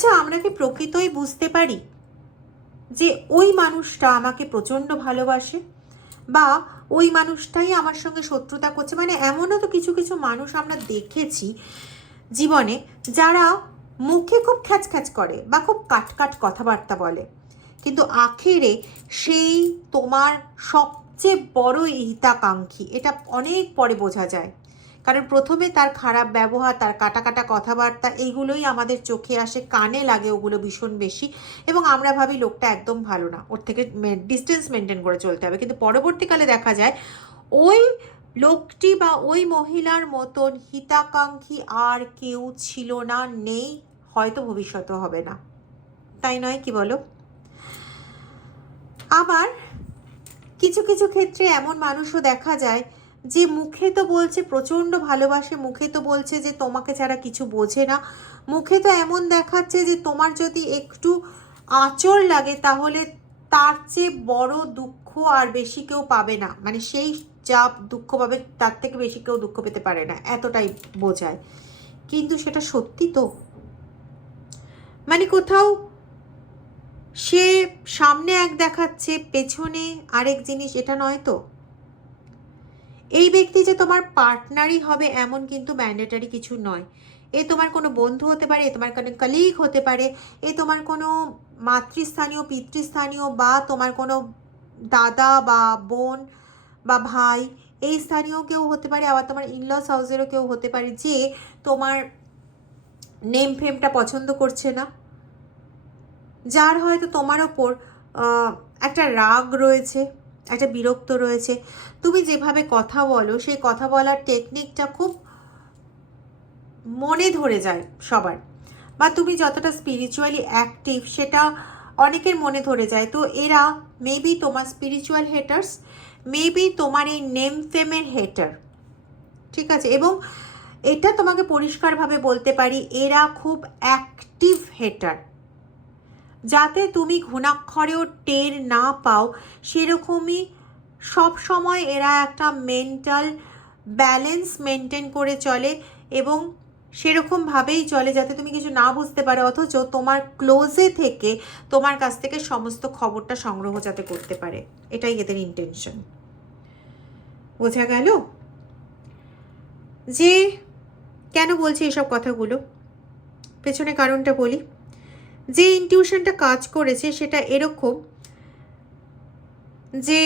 আচ্ছা, আমরা কি প্রকৃতই বুঝতে পারি যে ওই মানুষটা আমাকে প্রচণ্ড ভালোবাসে, বা ওই মানুষটাই আমার সঙ্গে শত্রুতা করছে? মানে এমনও তো কিছু কিছু মানুষ আমরা দেখেছি জীবনে, যারা মুখে খুব খ্যাচ খ্যাচ করে বা খুব কাটকাট কথাবার্তা বলে, কিন্তু আখেরে সেই তোমার সবচেয়ে বড় হিতাকাঙ্ক্ষী। এটা অনেক পরে বোঝা যায়, কারণ প্রথমে তার খারাপ ব্যবহার, তার কাটা কাটা কথাবার্তা, এইগুলোই আমাদের চোখে আসে, কানে লাগে ওগুলো ভীষণ বেশি, এবং আমরা ভাবি লোকটা একদম ভালো না, ওর থেকে ডিস্টেন্স মেনটেন করে চলতে হবে। কিন্তু পরবর্তীকালে দেখা যায় ওই লোকটি বা ওই মহিলার মতন হিতাকাঙ্ক্ষী আর কেউ ছিল না, নেই, হয়তো ভবিষ্যতেও হবে না। তাই নয় কি বলো? আবার কিছু কিছু ক্ষেত্রে এমন মানুষও দেখা যায় যে মুখে তো বলছে প্রচণ্ড ভালোবাসে, মুখে তো বলছে যে তোমাকে ছাড়া কিছু বোঝে না, মুখে তো এমন দেখাচ্ছে যে তোমার যদি একটু আঁচড় লাগে তাহলে তার চেয়ে বড় দুঃখ আর বেশি কেউ পাবে না, মানে সেই যা দুঃখ পাবে তার থেকে বেশি কেউ দুঃখ পেতে পারে না, এতটাই বোঝায়। কিন্তু সেটা সত্যি তো? মানে কোথাও সে সামনে এক দেখাচ্ছে, পেছনে আরেক জিনিস, এটা নয় তো? এই ব্যক্তি যে তোমার পার্টনারই হবে এমন কিন্তু ম্যান্ডেটারি কিছু নয়। এ তোমার কোনো বন্ধু হতে পারে, এ তোমার কোনো কলিগ হতে পারে, এ তোমার কোনো মাতৃস্থানীয়, পিতৃস্থানীয়, বা তোমার কোনো দাদা বা বোন বা ভাই, এই স্থানীয় কেউ হতে পারে, আবার তোমার ইনলস হাউসেরও কেউ হতে পারে, যে তোমার নেম ফেমটা পছন্দ করছে না, যার হয়তো তোমার ওপর একটা রাগ রয়েছে, একটা বিরক্ত রয়েছে। তুমি যেভাবে কথা বলো, সেই কথা বলার টেকনিকটা খুব মনে ধরে যায় সবার, বা তুমি যতটা স্পিরিচুয়ালি অ্যাক্টিভ সেটা অনেকের মনে ধরে যায়। তো এরা মেবি তোমার স্পিরিচুয়াল হেটার্স, মেবি তোমার এই নেম ফেমের হেটার, ঠিক আছে? এবং এটা তোমাকে পরিষ্কারভাবে বলতে পারি, এরা খুব অ্যাক্টিভ হেটার, যাতে তুমি ঘুণাক্ষরেও টের না পাও সেরকমই সব সময় এরা একটা মেন্টাল ব্যালেন্স মেনটেন করে চলে, এবং সেরকমভাবেই চলে যাতে তুমি কিছু না বুঝতে পারো, অথচ তোমার ক্লোজে থেকে তোমার কাছ থেকে সমস্ত খবরটা সংগ্রহ যাতে করতে পারে, এটাই এদের ইন্টেনশন। বোঝা গেল যে কেন বলছি এসব কথাগুলো? পেছনে কারণটা বলি। যে ইনটিউশনটা কাজ করেছে সেটা এরকম যে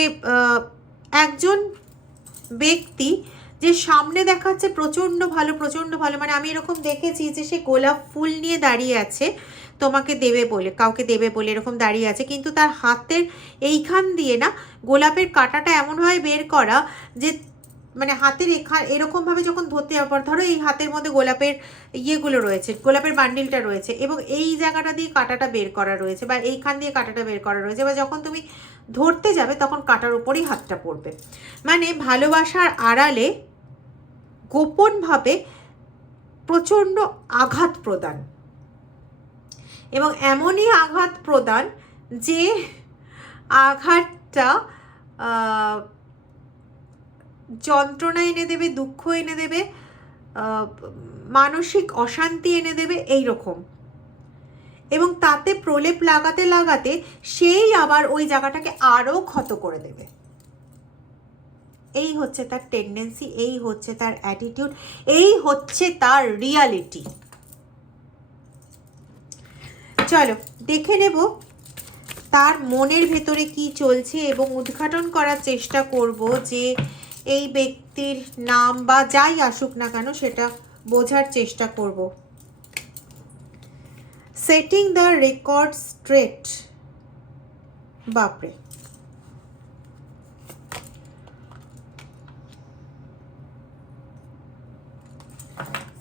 একজন ব্যক্তি যে সামনে দেখাচ্ছে প্রচণ্ড ভালো, প্রচণ্ড ভালো, মানে আমি এরকম দেখেছি যে সে গোলাপ ফুল নিয়ে দাঁড়িয়ে আছে তোমাকে দেবে বলে, কাউকে দেবে বলে এরকম দাঁড়িয়ে আছে, কিন্তু তার হাতের এইখান দিয়ে না গোলাপের কাঁটাটা এমনভাবে বের করা যে মানে হাতের এরকমভাবে যখন ধরতে যাওয়ার পর, ধরো এই হাতের মধ্যে গোলাপের ইয়েগুলো রয়েছে, গোলাপের বান্ডিলটা রয়েছে, এবং এই জায়গাটা দিয়ে কাঁটাটা বের করা রয়েছে, বা এইখান দিয়ে কাঁটাটা বের করা রয়েছে, বা যখন তুমি ধরতে যাবে তখন কাঁটার উপরেই হাতটা পড়বে। মানে ভালোবাসার আড়ালে গোপনভাবে প্রচণ্ড আঘাত প্রদান, এবং এমনই আঘাত প্রদান যে আঘাতটা যন্ত্রণা এনে দেবে, দুঃখ এনে দেবে, মানসিক অশান্তি এনে দেবে, এই রকম। এবং তাতে প্রলেপ লাগাতে লাগাতে সেই আবার ওই জায়গাটাকে আরও ক্ষত করে দেবে। এই হচ্ছে তার টেন্ডেন্সি, এই হচ্ছে তার অ্যাটিটিউড, এই হচ্ছে তার রিয়ালিটি। চলো দেখে নেব তার মনের ভেতরে কি চলছে, এবং উদ্ঘাটন করার চেষ্টা করব যে এই ব্যক্তির নাম বা যাই আসুক না কেন সেটা বোঝার চেষ্টা করব। সেটিং দ্য রেকর্ড স্ট্রেট, বাপরে।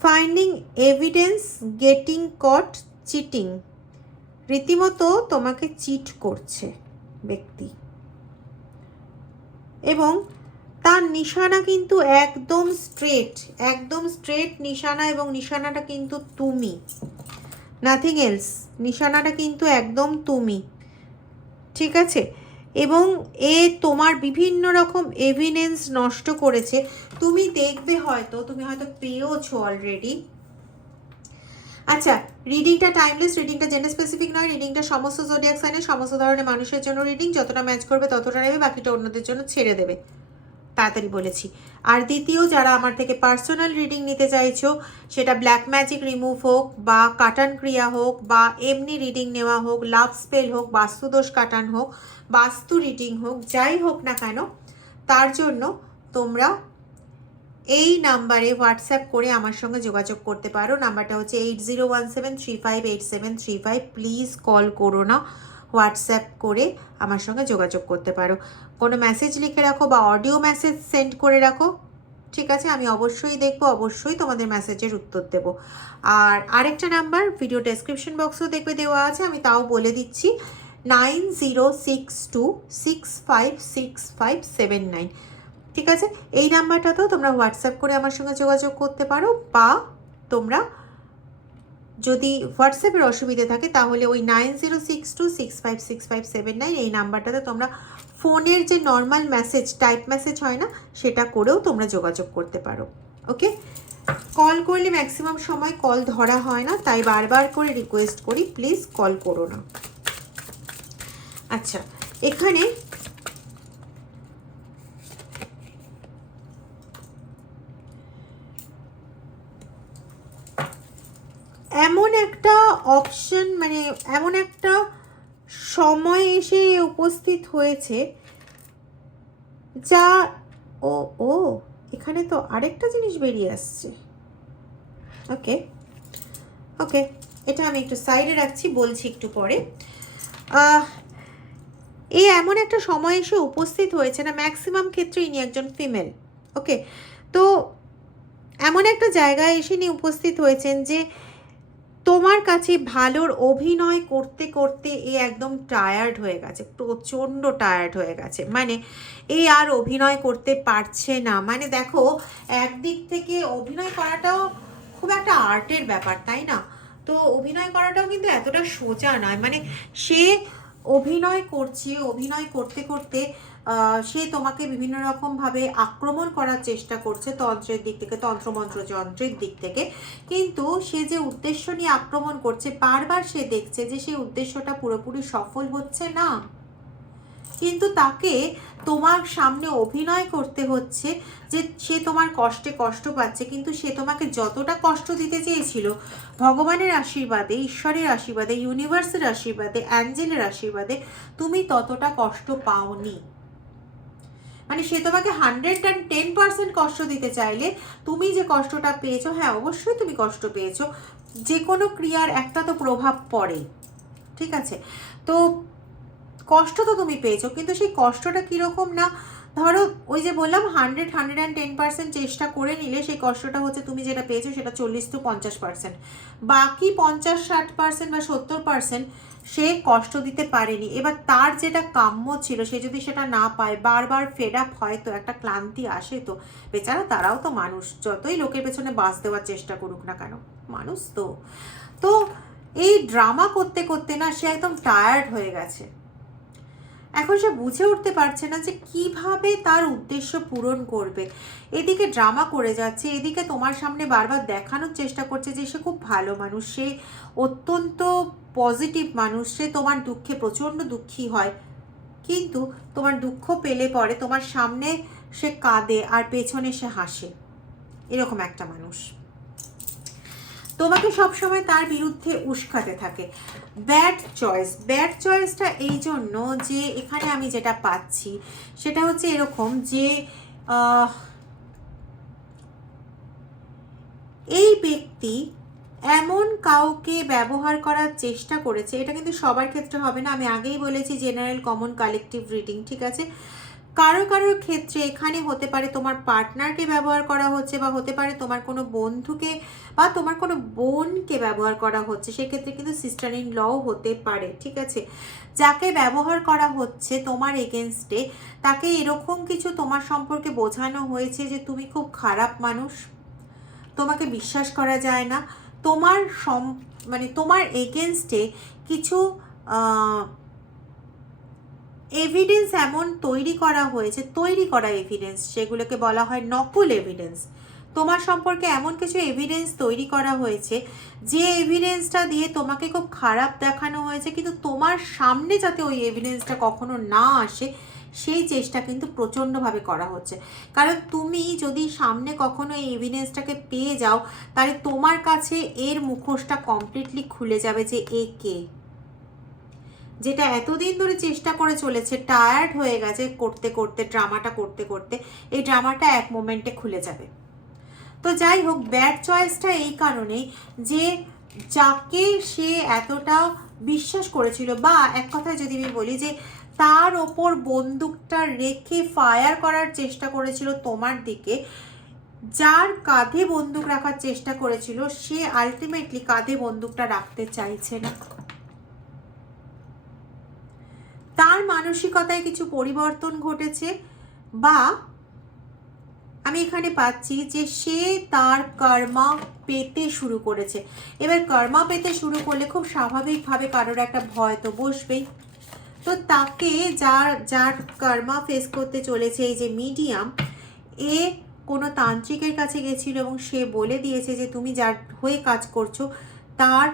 ফাইন্ডিং এভিডেন্স, গেটিং কট, চিটিং, রীতিমতো তোমাকে চিট করছে ব্যক্তি, এবং তার নিশানা কিন্তু একদম স্ট্রেট, একদম স্ট্রেট নিশানা, এবং নিশানাটা কিন্তু তুমি, নাথিং এলস। নিশানাটা কিন্তু একদম তুমি, ঠিক আছে? এবং এ তোমার বিভিন্ন রকম এভিডেন্স নষ্ট করেছে। তুমি দেখবে হয়তো, তুমি হয়তো পেয়েওছো অলরেডি। আচ্ছা, রিডিংটা টাইমলেস, রিডিংটা জেন্ডার স্পেসিফিক নয়, রিডিংটা সমস্ত জোডিয়াক সাইনের সমস্ত ধরনের মানুষের জন্য রিডিং, যতটা ম্যাচ করবে ততটা নেবে, বাকিটা অন্যদের জন্য ছেড়ে দেবে, তাড়াতাড়ি বলেছি। আর দ্বিতীয়, যারা আমার থেকে পার্সোনাল রিডিং নিতে চাইছো, সেটা ব্ল্যাক ম্যাজিক রিমুভ হোক বা কাটান ক্রিয়া হোক বা এমনি রিডিং নেওয়া হোক, লাভ স্পেল হোক, বাস্তুদোষ কাটান হোক, বাস্তু রিডিং হোক, যাই হোক না কেন, তার জন্য তোমরা এই নাম্বারে হোয়াটসঅ্যাপ করে আমার সঙ্গে যোগাযোগ করতে পারো। নাম্বারটা হচ্ছে 8017358735। প্লিজ কল করো না, হোয়াটসঅ্যাপ করে আমার সঙ্গে যোগাযোগ করতে পারো। কোনো মেসেজ লিখে রাখো বা অডিও মেসেজ সেন্ড করে রাখো, ঠিক আছে? আমি অবশ্যই দেখবো, অবশ্যই তোমাদের মেসেজের উত্তর দেবো। আর আরেকটা নাম্বার ভিডিও ডেসক্রিপশন বক্সেও দেখবে দেওয়া আছে, আমি তাও বলে দিচ্ছি, 9062656579, ঠিক আছে? এই নাম্বারটাতেও তোমরা হোয়াটসঅ্যাপ করে আমার সঙ্গে যোগাযোগ করতে পারো, বা তোমরা যদি হোয়াটসঅ্যাপের অসুবিধে থাকে তাহলে ওই 9062656579 এই নাম্বারটাতে তোমরা ফোনের যে নর্মাল মেসেজ, টাইপ মেসেজ হয় না, সেটা করেও তোমরা যোগাযোগ করতে পারো। ওকে? কল করলে ম্যাক্সিমাম সময় কল ধরা হয় না, তাই বারবার করে রিকোয়েস্ট করি, প্লিজ কল করো না। আচ্ছা, এখানে এমন একটা অপশন, মানে এমন একটা সময় এসে উপস্থিত হয়েছে যা ও ও এখানে তো আরেকটা জিনিস বেরিয়ে আসছে। ওকে ওকে, এটা আমি একটু সাইডে রাখছি, বলছি একটু পরে। এই এমন একটা সময় এসে উপস্থিত হয়েছে না, ম্যাক্সিমাম ক্ষেত্রে ইনি একজন ফিমেল। ওকে, তো এমন একটা জায়গায় এসে নিয়ে উপস্থিত হয়েছেন যে তোমার কাছে ভালোর অভিনয় করতে করতে এ একদম টায়ার্ড হয়ে গেছে, প্রচণ্ড টায়ার্ড হয়ে গেছে, মানে এ আর অভিনয় করতে পারছে না। মানে দেখো, একদিক থেকে অভিনয় করাটাও খুব একটা আর্টের ব্যাপার, তাই না? তো অভিনয় করাটাও কিন্তু এতটা সোজা নয়। মানে সে অভিনয় করছে, অভিনয় করতে করতে সে তোমাকে বিভিন্ন রকমভাবে আক্রমণ করার চেষ্টা করছে, তন্ত্রের দিক থেকে, তন্ত্রমন্ত্র যন্ত্রের দিক থেকে। কিন্তু সে যে উদ্দেশ্য নিয়ে আক্রমণ করছে, বারবার সে দেখছে যে সেই উদ্দেশ্যটা পুরোপুরি সফল হচ্ছে না, কিন্তু তাকে তোমার সামনে অভিনয় করতে হচ্ছে যে সে তোমার কষ্টে কষ্ট পাচ্ছে। কিন্তু সে তোমাকে যতটা কষ্ট দিতে চেয়েছিল, ভগবানের আশীর্বাদে, ঈশ্বরের আশীর্বাদে, ইউনিভার্সের আশীর্বাদে, অ্যাঞ্জেলের আশীর্বাদে তুমি ততটা কষ্ট পাওনি। মানে সে তোমাকে 110% কষ্ট দিতে চাইলে তুমি যে কষ্টটা পেয়েছো, হ্যাঁ অবশ্যই তুমি কষ্ট পেয়েছো, যে কোনো ক্রিয়ার একটা তো প্রভাব পড়ে, ঠিক আছে? তো কষ্ট তো তুমি পেয়েছো, কিন্তু সেই কষ্টটা কীরকম না, ধরো ওই যে বললাম 110% চেষ্টা করে নিলে সেই কষ্টটা হচ্ছে তুমি যেটা পেয়েছো সেটা 40 to 50%, বাকি 50-60% বা 70% সে কষ্ট দিতে পারেনি। এবার তার যেটা কাম্য ছিল সে যদি সেটা না পায়, বারবার ফেড আপ হয়, তো একটা ক্লান্তি আসে। তো বেচারা তারাও তো মানুষ, যতই লোকের পেছনে বাস দেওয়ার চেষ্টা করুক না কেন, মানুষ তো। তো এই ড্রামা করতে করতে না সে একদম টায়ার্ড হয়ে গেছে। এখন সে বুঝে উঠতে পারছে না যে কিভাবে তার উদ্দেশ্য পূরণ করবে। এদিকে ড্রামা করে যাচ্ছে, এদিকে তোমার সামনে বারবার দেখানোর চেষ্টা করছে যে সে খুব ভালো মানুষ, সে অত্যন্ত পজিটিভ মানুষ, সে তোমার দুঃখে প্রচণ্ড দুঃখী হয়, কিন্তু তোমার দুঃখ পেলে পরে তোমার সামনে সে কাঁদে আর পেছনে সে হাসে, এরকম একটা মানুষ। তোমাকে সবসময় তার বিরুদ্ধে উস্কাতে থাকে। ব্যাড চয়েসটা এই জন্য যে এখানে আমি যেটা পাচ্ছি সেটা হচ্ছে এরকম যে এই ব্যক্তি এমন কাউকে ব্যবহার করার চেষ্টা করেছে, এটা কিন্তু সবার ক্ষেত্রে হবে না, আমি আগেই বলেছি জেনারেল কমন কালেকটিভ রিডিং, ঠিক আছে? কারোর ক্ষেত্রে এখানে হতে পারে তোমার পার্টনারকে ব্যবহার করা হচ্ছে, বা হতে পারে তোমার কোনো বন্ধুকে বা তোমার কোনো বোনকে ব্যবহার করা হচ্ছে, সেক্ষেত্রে কিন্তু সিস্টার ইন লও হতে পারে, ঠিক আছে? যাকে ব্যবহার করা হচ্ছে তোমার এগেনস্টে, তাকে এরকম কিছু তোমার সম্পর্কে বোঝানো হয়েছে যে তুমি খুব খারাপ মানুষ, তোমাকে বিশ্বাস করা যায় না, তোমার মানে তোমার এগেনস্টে কিছু এভিডেন্স এমন তৈরি করা হয়েছে, তৈরি করা এভিডেন্স, সেগুলোকে বলা হয় নকল এভিডেন্স, তোমার সম্পর্কে এমন কিছু এভিডেন্স তৈরি করা হয়েছে যে এভিডেন্সটা দিয়ে তোমাকে খুব খারাপ দেখানো হয়েছে, কিন্তু তোমার সামনে যাতে ওই এভিডেন্সটা কখনো না আসে সেই চেষ্টা কিন্তু প্রচণ্ডভাবে করা হচ্ছে। কারণ তুমি যদি সামনে কখনো এই এভিডেন্সটাকে পেয়ে যাও, তাহলে তোমার কাছে এর মুখোশটা কমপ্লিটলি খুলে যাবে যে এ কে। যেটা এতদিন ধরে চেষ্টা করে চলেছে, টায়ার্ড হয়ে গেছে করতে করতে, ড্রামাটা করতে করতে, এই ড্রামাটা এক মোমেন্টে খুলে যাবে। তো যাই হোক, ব্যাড চয়েসটা এই কারণেই যে যাকে সে এতটা বিশ্বাস করেছিল, বা এক কথায় যদি আমি বলি যে তার ওপর বন্দুকটা রেখে ফায়ার করার চেষ্টা করেছিল তোমার দিকে, যার কাঁধে বন্দুক রাখার চেষ্টা করেছিল সে আলটিমেটলি কাঁধে বন্দুকটা রাখতে চাইছে না। তার মানসিকতায় কিছু পরিবর্তন ঘটেছে, বা আমি এখানে পাচ্ছি যে সে তার কর্মা পেতে শুরু করেছে। এবার কর্মা পেতে শুরু করলে খুব স্বাভাবিকভাবে কারোর একটা ভয় তো বসবেই। তো তাকে যার কর্মা ফেস করতে চলেছে, এই যে মিডিয়াম, এ কোনো তান্ত্রিকের কাছে গেছিল এবং সে বলে দিয়েছে যে তুমি যার হয়ে কাজ করছো তার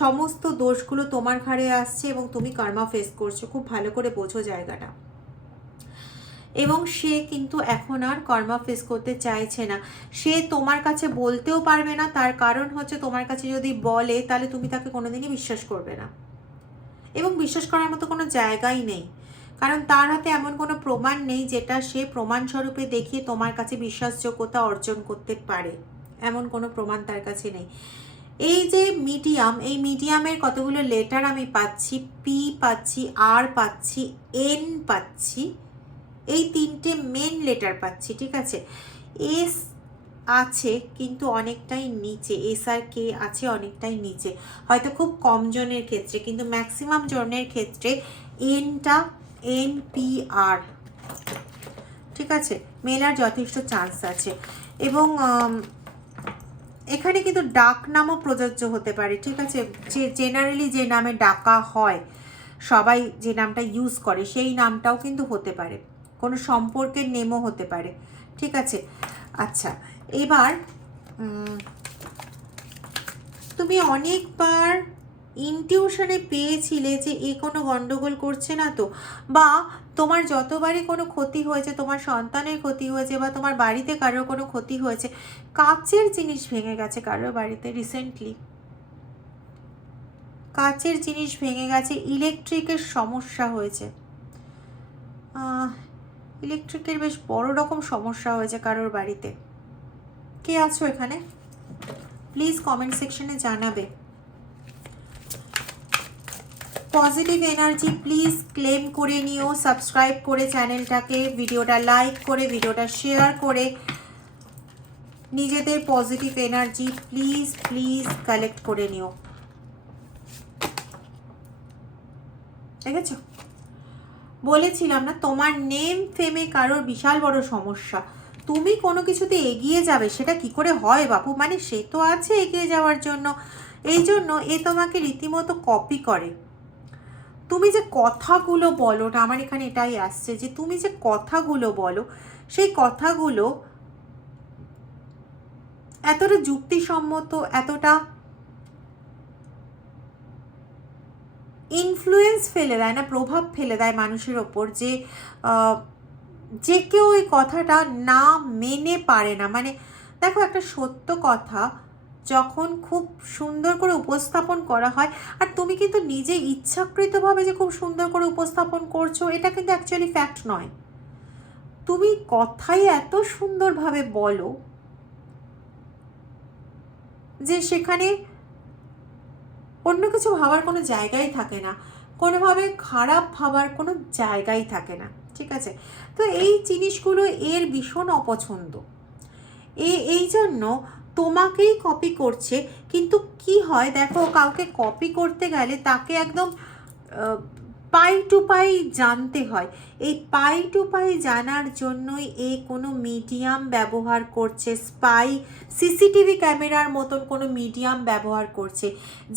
সমস্ত দোষগুলো তোমার ঘাড়ে আসছে এবং তুমি কর্মা ফেস করছো। খুব ভালো করে বোঝো জায়গাটা। এবং সে কিন্তু এখন আর কর্মা ফেস করতে চাইছে না। সে তোমার কাছে বলতেও পারবে না, তার কারণ হচ্ছে তোমার কাছে যদি বলে তাহলে তুমি তাকে কোনোদিনই বিশ্বাস করবে না, এবং বিশ্বাস করার মতো কোনো জায়গাই নেই। কারণ তার হাতে এমন কোনো প্রমাণ নেই যেটা সে প্রমাণস্বরূপে দেখিয়ে তোমার কাছে বিশ্বাসযোগ্যতা অর্জন করতে পারে, এমন কোনো প্রমাণ তার কাছে নেই। এই যে মিডিয়াম, এই মিডিয়ামের কতগুলো লেটার আমি পাচ্ছি, পি পাচ্ছি, আর পাচ্ছি, এন পাচ্ছি, এই তিনটে মেন লেটার পাচ্ছি, ঠিক আছে। এস আছে কিন্তু অনেকটাই নিচে, এস আর কে আছে অনেকটাই নিচে, হয়তো খুব কম জনের ক্ষেত্রে, কিন্তু ম্যাক্সিমাম জনের ক্ষেত্রে এনটা এন পি আর, ঠিক আছে, মেলার যথেষ্ট চান্স আছে। এবং এখানে কিন্তু ডাক নামও প্রযোজ্য হতে পারে, ঠিক আছে। যে জেনারেলি যে নামে ডাকা হয়, সবাই যে নামটা ইউজ করে সেই নামটাও কিন্তু হতে পারে, কোনো সম্পর্কের নেমও হতে পারে, ঠিক আছে। আচ্ছা, এবার তুমি অনেকবার ইনটিউশনে পেয়েছিলে যে এ কোনো গন্ডগোল করছে না তো, বা তোমার যতবারই কোনো ক্ষতি হয়েছে, তোমার সন্তানের ক্ষতি হয়েছে বা তোমার বাড়িতে কারোর কোনো ক্ষতি হয়েছে, কাচের জিনিস ভেঙে গেছে কারোর বাড়িতে রিসেন্টলি, কাচের জিনিস ভেঙে গেছে, ইলেকট্রিকের সমস্যা হয়েছে, ইলেকট্রিকের বেশ বড় রকম সমস্যা হয়েছে কারোর বাড়িতে। কে আছো এখানে প্লিজ কমেন্ট সেকশনে জানাবে। পজিটিভ এনার্জি প্লিজ ক্লেম করে নিও, সাবস্ক্রাইব করে চ্যানেলটাকে, ভিডিওটা লাইক করে, ভিডিওটা শেয়ার করে নিজেদের positive energy please please collect করে নিও। দেখেছো, বলেছিলাম না তোমার নেম ফেমে কারোর বিশাল বড় সমস্যা, তুমি কোনো কিছুতে এগিয়ে যাবে সেটা কি করে হয় বাপু, মানে সে তো আছে এগিয়ে যাওয়ার জন্য, এই জন্য এ তোমাকে রীতিমতো কপি করে। তুমি যে কথাগুলো বলো, আমার এখানে এটাই আসছে যে তুমি যে কথাগুলো বলো সেই কথাগুলো এতটা যুক্তিসম্মত, এতটা ইনফ্লুয়েন্স ফেলে দেয় না, প্রভাব ফেলে দেয় মানুষের ওপর, যে যে কেউ এই কথাটা না মেনে পারে না। মানে দেখো, একটা সত্য কথা যখন খুব সুন্দর করে উপস্থাপন করা হয়, আর তুমি কিন্তু নিজে ইচ্ছাকৃতভাবে যে খুব সুন্দর করে উপস্থাপন করছো এটা কিন্তু অ্যাকচুয়ালি ফ্যাক্ট নয়, তুমি কথাই এত সুন্দরভাবে বলো যে সেখানে অন্য কিছু ভাবার কোনো জায়গাই থাকে না, কোনোভাবে খারাপ ভাবার কোনো জায়গাই থাকে না, ঠিক আছে। তো এই জিনিসগুলো এর ভীষণ অপছন্দ, এই জন্য তোমাকেই কপি করছে। কিন্তু কি হয় দেখো, কাউকে কপি করতে গেলে তাকে একদম পাই টু পাই জানতে হয়। এই পাই টু পাই জানার জন্যই এ কোনো মিডিয়াম ব্যবহার করছে, স্পাই সিসিটিভি ক্যামেরার মতন কোনো মিডিয়াম ব্যবহার করছে,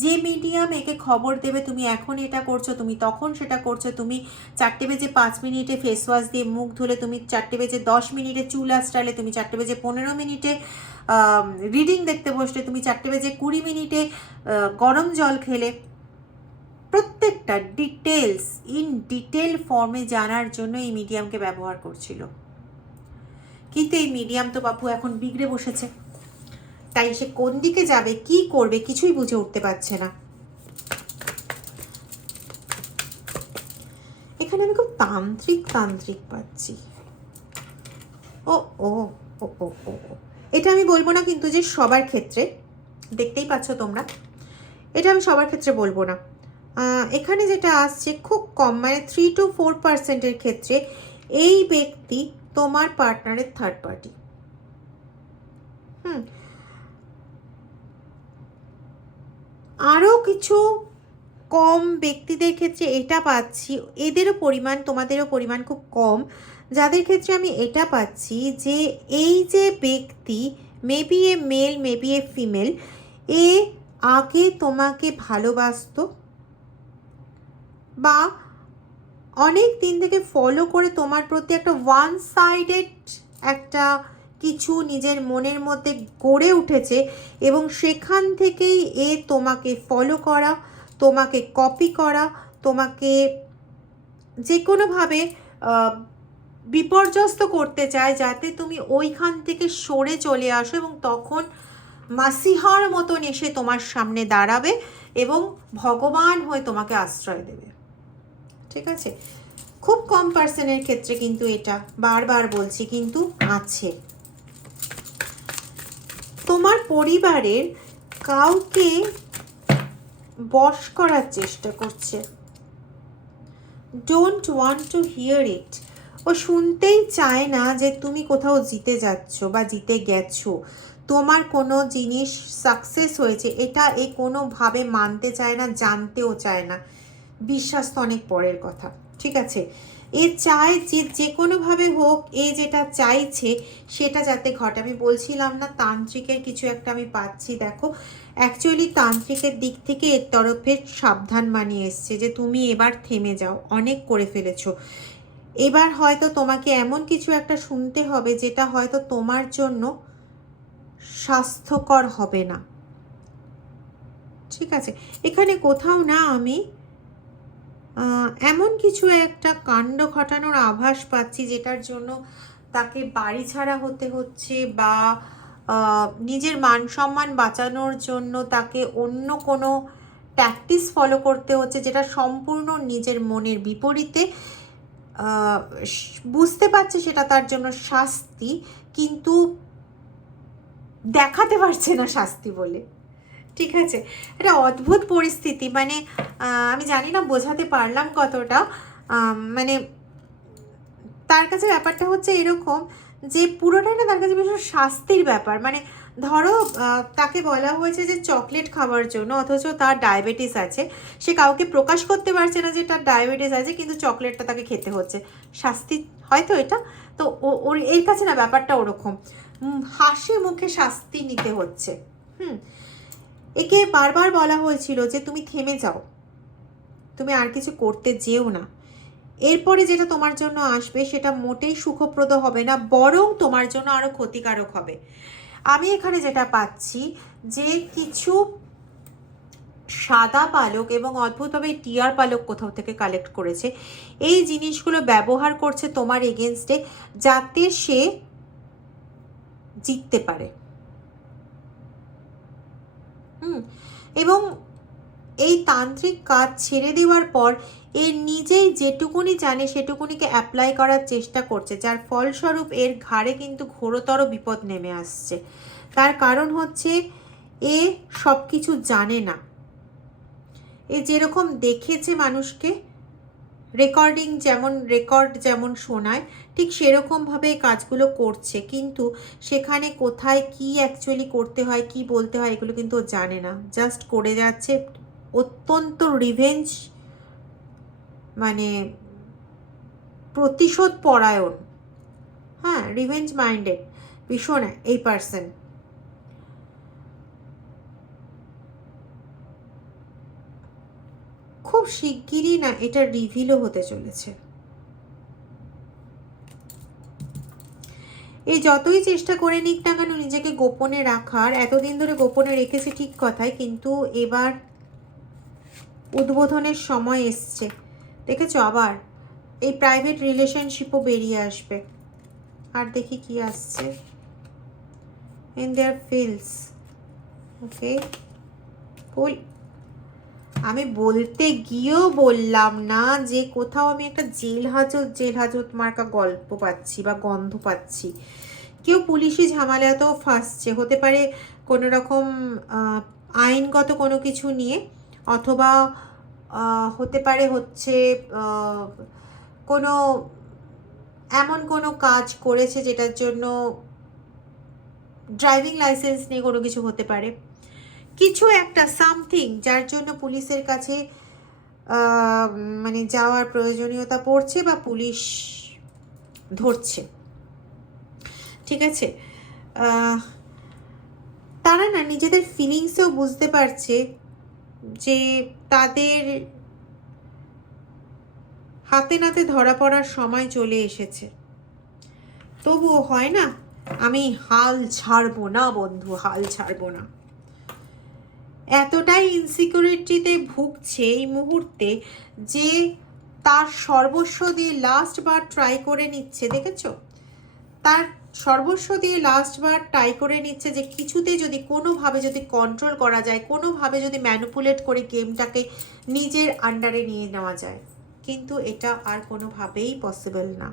যে মিডিয়াম একে খবর দেবে তুমি এখন এটা করছো, তুমি তখন সেটা করছো, তুমি 4:05 ফেস ওয়াশ দিয়ে মুখ ধুলে, তুমি 4:10 চুল আঁচড়ালে, তুমি 4:15 রিডিং দেখতে বসলে, তুমি 4:20 গরম জল খেলে, প্রত্যেকটা ডিটেলস ইন ডিটেল ফর্মে জানার জন্য এই মিডিয়ামকে ব্যবহার করছিল। কিন্তু এই মিডিয়াম তো বাপু এখন বিগড়ে বসেছে, তাই সে কোন দিকে যাবে, কি করবে, কিছুই বুঝে উঠতে পারছে না। এখানে আমি খুব তান্ত্রিক তান্ত্রিক পাচ্ছি। ও ও ও ও ও এটা আমি বলবো না কিন্তু যে সবার ক্ষেত্রে, দেখতেই পাচ্ছ তোমরা, এটা আমি সবার ক্ষেত্রে বলবো না। এখানে যেটা আসছে খুব কম, মানে 3 to 4% ক্ষেত্রে এই ব্যক্তি তোমার পার্টনারের থার্ড পার্টি। আরও কিছু কম ব্যক্তিদের ক্ষেত্রে এটা পাচ্ছি, এদেরও পরিমাণ তোমাদেরও পরিমাণ খুব কম, যাদের ক্ষেত্রে আমি এটা পাচ্ছি যে এই যে ব্যক্তি, maybe A mail maybe a female, এ আগে তোমাকে ভালোবাসতো বা অনেক দিন থেকে ফলো করে তোমার প্রতি একটা ওয়ান সাইডেড একটা কিছু নিজের মনের মধ্যে গড়ে উঠেছে, এবং সেখান থেকেই এ তোমাকে ফলো করা, তোমাকে কপি করা, তোমাকে যে কোনোভাবে বিপর্যস্ত করতে চায় যাতে তুমি ওইখান থেকে সরে চলে আসো, এবং তখন মাসিহার মতন এসে তোমার সামনে দাঁড়াবে এবং ভগবান হয়ে তোমাকে আশ্রয় দেবে। ঠিক আছে, খুব কম পার্সেন্টের ক্ষেত্রে কিন্তু এটা, বারবার বলছি, কিন্তু আছে। তোমার পরিবারের কাউকে বশ করার চেষ্টা করছে, ডোন্ট ওয়ান্ট টু হিয়ার ইট। ও শুনতেই চায় না যে তুমি কোথাও জিতে যাচ্ছ বা জিতে গেছো, তোমার কোনো জিনিস সাকসেস হয়েছে, এটা এ কোনোভাবে মানতে চায় না, জানতেও চায় না। বিশ্বাস তো অনেক পরের কথা। ঠিক আছে, এ চায় যে যে কোনোভাবে হোক, এ যেটা চাইছে সেটা যাতে ঘটে। আমি বলছিলাম না তান্ত্রিকের কিছু একটা আমি পাচ্ছি, দেখো অ্যাকচুয়ালি তান্ত্রিকের দিক থেকে এর তরফে সাবধান বানিয়ে এসছে যে তুমি এবার থেমে যাও, অনেক করে ফেলেছো, এবার হয়তো তোমাকে এমন কিছু একটা শুনতে হবে যেটা হয়তো তোমার জন্য স্বাস্থ্যকর হবে না। ঠিক আছে, এখানে কোথাও না আমি এমন কিছু একটা কাণ্ড ঘটানোর আভাস পাচ্ছি যেটার জন্য তাকে বাড়ি ছাড়া হতে হচ্ছে, বা নিজের মান সম্মান বাঁচানোর জন্য তাকে অন্য কোনো ট্যাকটিক্স ফলো করতে হচ্ছে, যেটা সম্পূর্ণ নিজের মনের বিপরীতে। বুঝতে পারছে সেটা তার জন্য শাস্তি, কিন্তু দেখাতে পারছে না শাস্তি বলে। ঠিক আছে, এটা অদ্ভুত পরিস্থিতি, মানে আমি জানি না বোঝাতে পারলাম কতটা। মানে তার কাছে ব্যাপারটা হচ্ছে এরকম যে পুরোটাই না তার কাছে ভীষণ শাস্তির ব্যাপার। মানে ধরো তাকে বলা হয়েছে যে চকলেট খাওয়ার জন্য, অথচ তার ডায়াবেটিস আছে, সে কাউকে প্রকাশ করতে পারছে না যে তার ডায়াবেটিস আছে, কিন্তু চকলেটটা তাকে খেতে হচ্ছে, শাস্তি হয়তো এটা। তো ওর এর কাছে না ব্যাপারটা ওরকম, হাসি মুখে শাস্তি নিতে হচ্ছে। একে বারবার বলা হয়েছিল যে তুমি থেমে যাও, তুমি আর কিছু করতে যেও না, এরপরে যেটা তোমার জন্য আসবে সেটা মোটেই সুখপ্রদ হবে না, বরং তোমার জন্য আরো ক্ষতিকারক হবে। আমি এখানে যেটা পাচ্ছি যে কিছু সাদা পালক এবং অদ্ভুতভাবে টিয়ার পালক কোথাও থেকে কালেক্ট করেছে, এই জিনিসগুলো ব্যবহার করছে তোমার এগেনস্টে যাতে সে জিততে পারে। এবং এই তান্ত্রিক কাজ ছেড়ে দেওয়ার পর এর নিজেই যেটুকুনি জানে সেটুকুনিকে অ্যাপ্লাই করার চেষ্টা করছে, যার ফলস্বরূপ এর ঘাড়ে কিন্তু ঘোরতর বিপদ নেমে আসছে। তার কারণ হচ্ছে এ সব কিছু জানে না, এ যেরকম দেখেছে মানুষকে, রেকর্ড যেমন শোনায়, ঠিক সেরকমভাবে এই কাজগুলো করছে, কিন্তু সেখানে কোথায় কি অ্যাকচুয়ালি করতে হয়, কি বলতে হয়, এগুলো কিন্তু ও জানে না, জাস্ট করে যাচ্ছে। অত্যন্ত রিভেঞ্জ মানে প্রতিশোধ পরায়ণ, হ্যাঁ, রিভেঞ্জ মাইন্ডেড ভীষণ এই পার্সন। খুব শিগগিরই না এটা রিভিলও হতে চলেছে। এই যতই চেষ্টা করে নিক না কেন নিজেকে গোপনে রাখার, এতদিন ধরে গোপনে রেখেছে ঠিক কথাই, কিন্তু এবার উদ্বোধনের সময় এসছে, দেখেছো? আবার এই প্রাইভেট রিলেশনশিপও বেরিয়ে আসবে। আর দেখি কি আসছে, ইন দেয়ার ফিলস, ওকে। আমি বলতে গিয়েও বললাম না যে কোথাও আমি একটা জেল হাজত মার্কা গল্প পাচ্ছি বা গন্ধ পাচ্ছি। কেউ পুলিশি ঝামেলাতেও ফাঁসছে, হতে পারে কোনো রকম আইনগত কোনো কিছু নিয়ে, অথবা হতে পারে হচ্ছে কোনো এমন কোনো কাজ করেছে যেটার জন্য ড্রাইভিং লাইসেন্স নিয়ে কোনো কিছু হতে পারে, কিছু একটা সামথিং যার জন্য পুলিশের কাছে মানে যাওয়ার প্রয়োজনীয়তা পড়ছে বা পুলিশ ধরছে, ঠিক আছে? তারা না নিজেদের ফিলিংসেও বুঝতে পারছে যে তাদের হাতে নাতে ধরা পড়ার সময় চলে এসেছে। তবুও হয় না, আমি হাল ছাড়বো না বন্ধু, হাল ছাড়বো না। এতটাই ইনসিকিউরিটিতে ভুগছে এই মুহূর্তে যে তার সর্বস্ব দিয়ে লাস্ট বার ট্রাই করে নিচ্ছে, দেখেছো? তার সর্বস্ব দিয়ে লাস্ট বার ট্রাই করে নিচ্ছে যে কিছুতে যদি কোনোভাবে যদি কন্ট্রোল করা যায়, কোনোভাবে যদি ম্যানিপুলেট করে গেমটাকে নিজের আন্ডারে নিয়ে নেওয়া যায়, কিন্তু এটা আর কোনোভাবেই পসিবল না।